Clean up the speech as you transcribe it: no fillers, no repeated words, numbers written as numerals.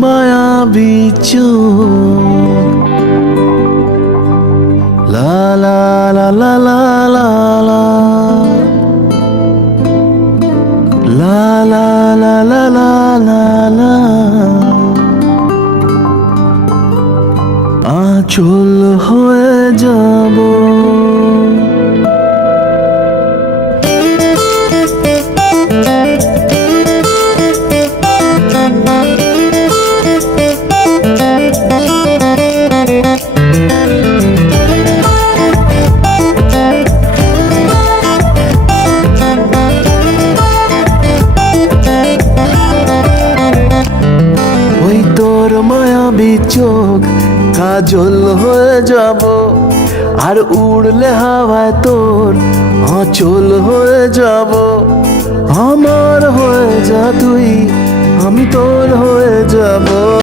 মায়াবী চোখ লা লা লা লা লা লা লা লা লা লা লা লা লা লা আঁচল হয়ে যাব ওই তোর মায়াবী চোখ কাজল হয়ে যাব আর উড়লে হাওয়ায় তোর আঁচল হয়ে যাব আমার হয়ে যা তুই আমি তোর হয়ে যাব